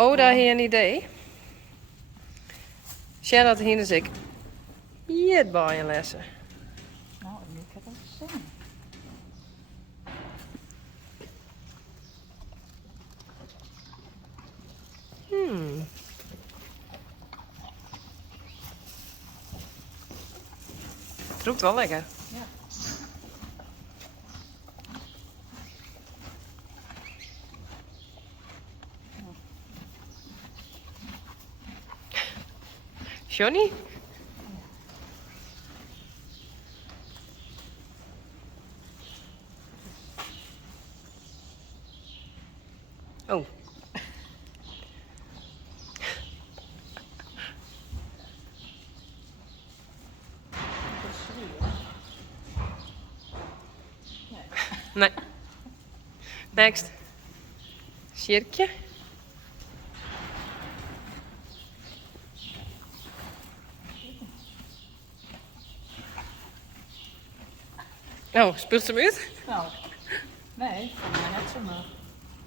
Oh, daar hier een idee. Sjen dat hier dus ik hier bij je lessen. Nou, ik heb het gezien. Het roept wel lekker. Ja. Johnny? Oh. Dat is zuur. Nee. Next. Cirkje. Oh, spuugt ze hem uit? Nou, nee, maar net zo maar.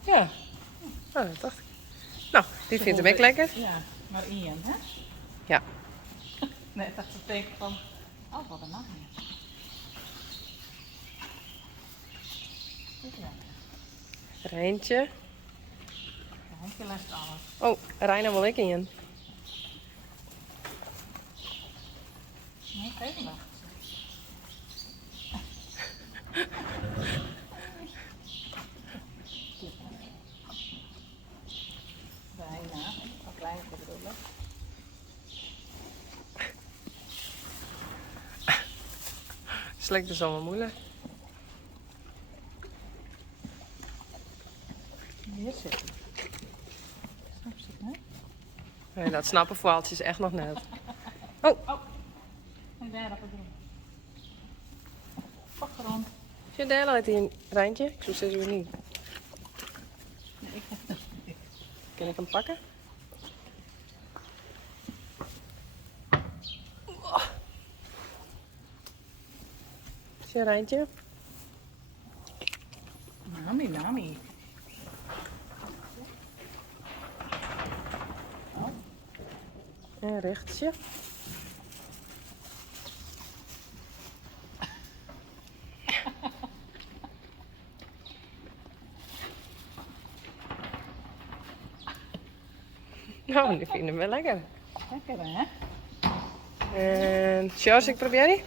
Ja. Oh, dat dacht ik. Nou, die vindt hem ook lekker. Ja, maar Ian, hè? Ja. Nee, dat ze denken van, oh, wat een nachtje. Ja, Rijntje. Heintje lust alles. Oh, Reina wil ik in. Nee, even wachten. Bijna, een kleine bedoel ik. Slik de zomer moeilijk. Hier zit hij. Snap je het, hè? Nee, dat snappen voeltjes echt nog net. Oh, En daar op het doen. Pak grond. zie je daar uit een Rijntje? Ik zoek ze weer niet. Nee, ik heb het niet. Kan ik hem pakken? Zie je Rijntje? Nami, nami. En rechtje. Nou, die vinden hem wel lekker. Lekker, hè? En Charles, ik probeer die.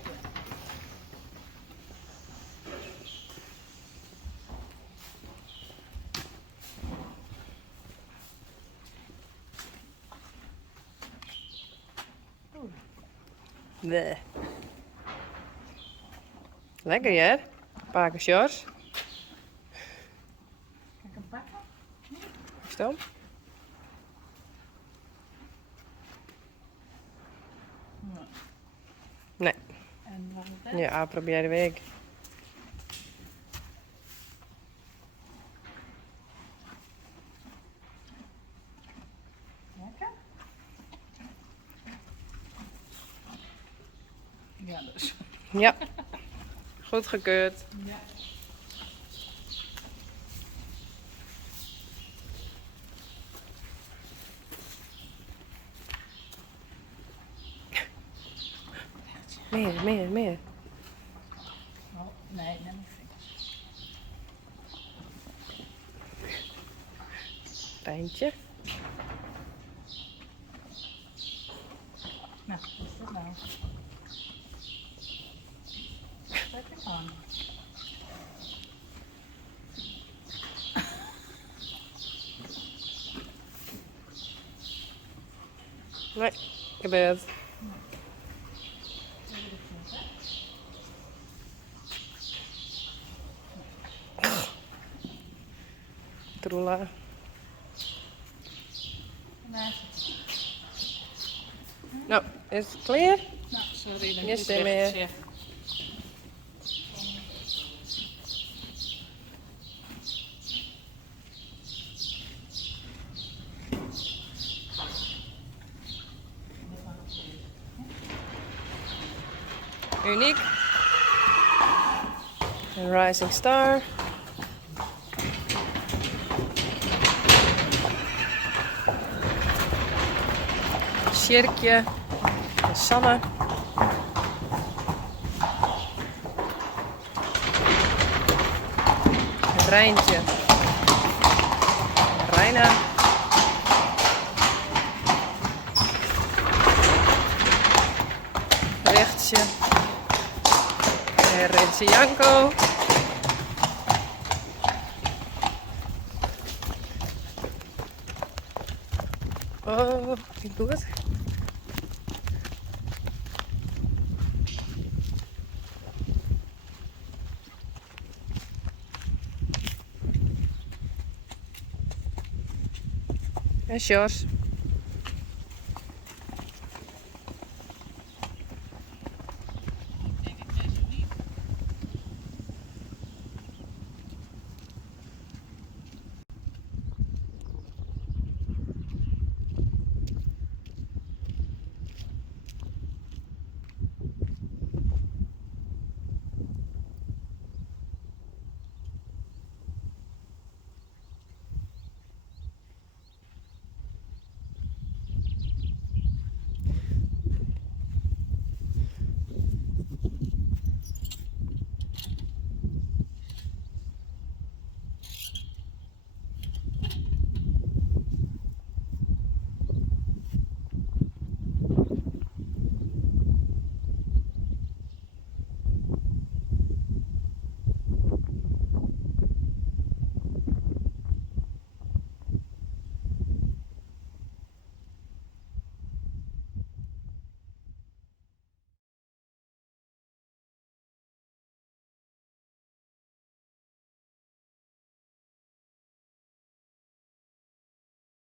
Bleh. Lekker, hè? Pakken, Charles. Kan ik hem pakken? Stom. Ja. Nee. En wat is dat? Ja, probeer de week. Lekker? Ja, dus. Ja. Goed gekeurd. Ja. Meer. Oh, nee, neem mijn vingers. Rijntje. Nou, wat is dat nou? Zet ik aan. Nee, gebeurt. Troela. Nee. Nou, is het klaar? Nou, sorry, dan Yes, is het meer. weg. Uniek. Een Rising Star. Sjerkje. En Sanne. Rijntje. Reina. Rechtje. En Rintje Janko. Oh, niet goed. En Sjors.